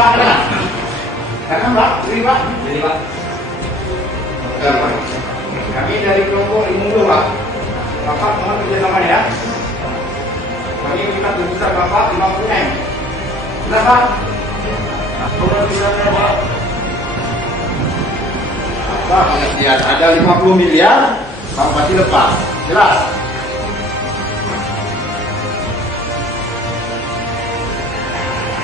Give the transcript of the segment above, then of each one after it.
Pak, kanan Pak, kiri Pak. Kiri Pak. Kami dari kelompok Limundo Pak. Bapak mohon kerjasamanya ya. Kami minta tebusan Bapak 50 M. Sudah Pak? Sudah bisa Pak. Pak, lihat ada 50 miliar, Bapak pasti lepas. Jelas?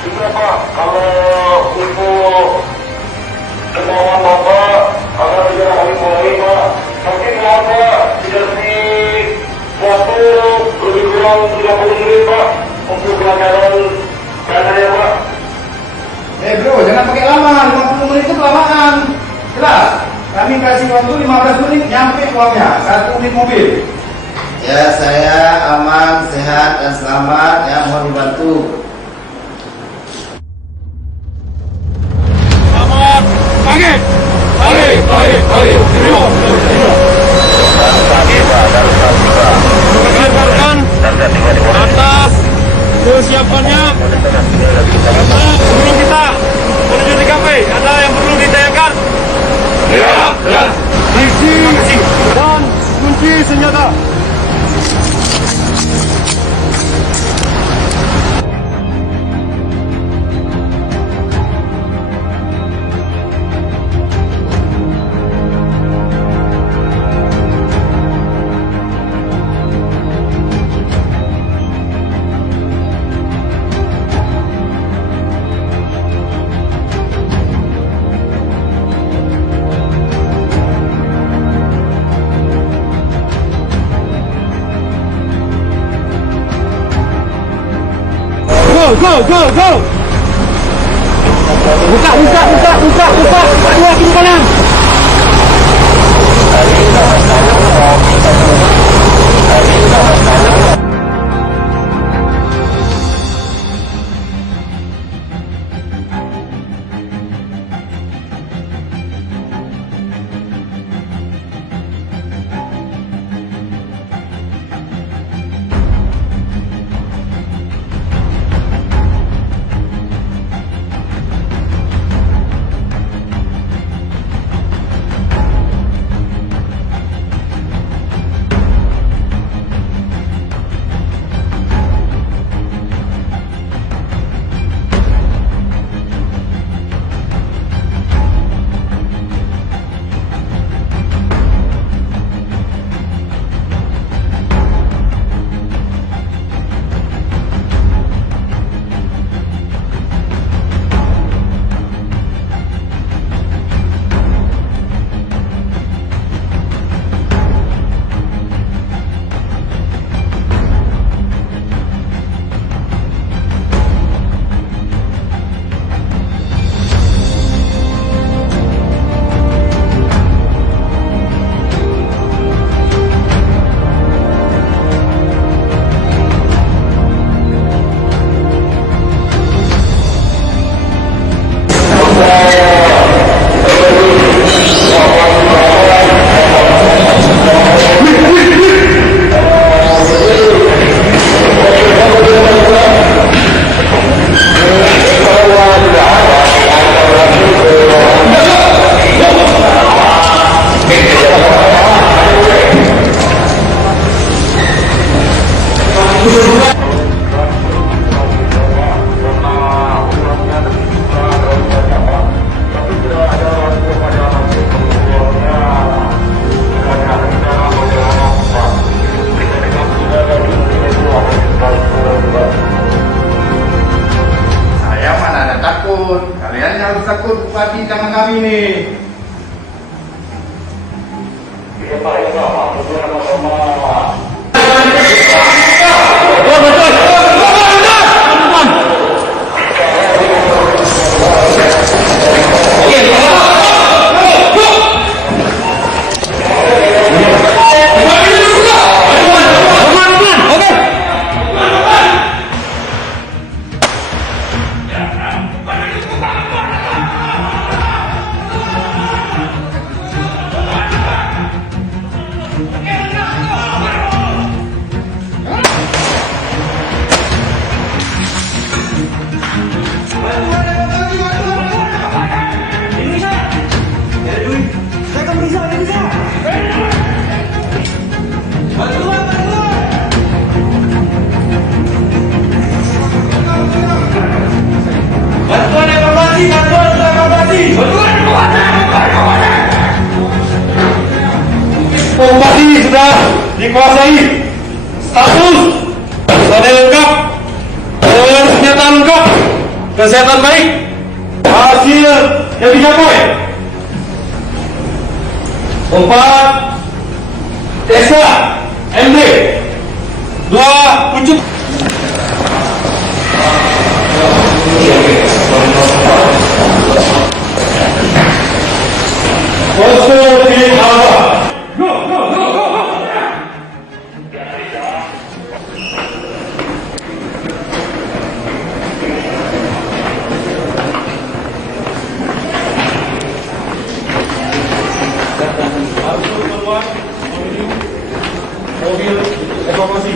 Sudah Pak, kalau untuk kemauan Bapak agar tidak kami Pak, tapi kenapa tidak waktu lebih kurang 30 menit Pak untuk pelajaran katanya Pak? Bro, jangan pakai lama, 50 menit itu kelamaan. Jelas? Kami kasih waktu 15 menit nyampe uangnya, 1 unit mobil. Ya, saya aman, sehat, dan selamat. Ya, mohon dibantu. Selamat pagi. Mengabarkan atas kesiapannya karena sebelum kita menuju TKP ada yang perlu ditanyakan. Ya. Isi dan kunci senjata. Go! Buka! Aduh, kiri kanan. Kalian yang harus takut bupati tangan kami nih. Iya Pak, sama-sama. Lokasi sudah dikuasai. Status sudah lengkap. Persenjataan lengkap. Kesehatan baik. Hasil yang dicapai 4 desa MD 2 pucuk. Posko di awal. Go, go, go, go, go. Mobil evakuasi.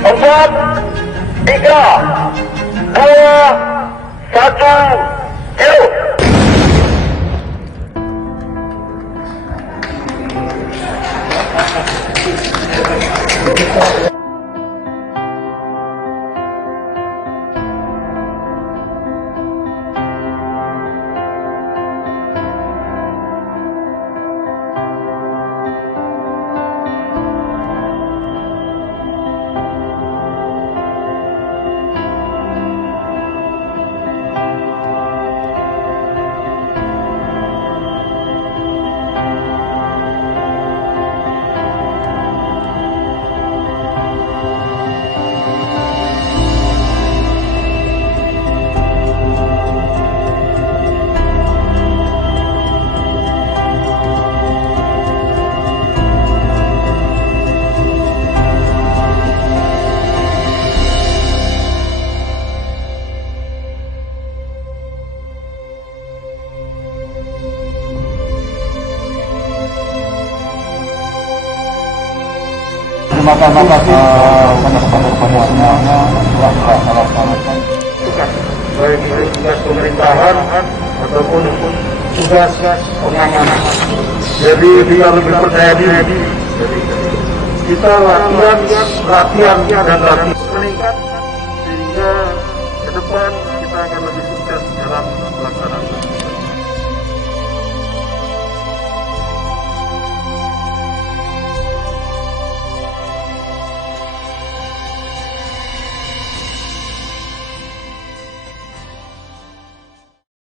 Empat, tiga, dua, satu, yuk. Terima kasih kepada semuanya. Baik itu tugas pemerintahan ataupun tugas pengamanan. Jadi kita lebih percaya diri. Kita latihan dan latihan meningkat sehingga ke depan kita akan lebih sukses dalam melaksanakan.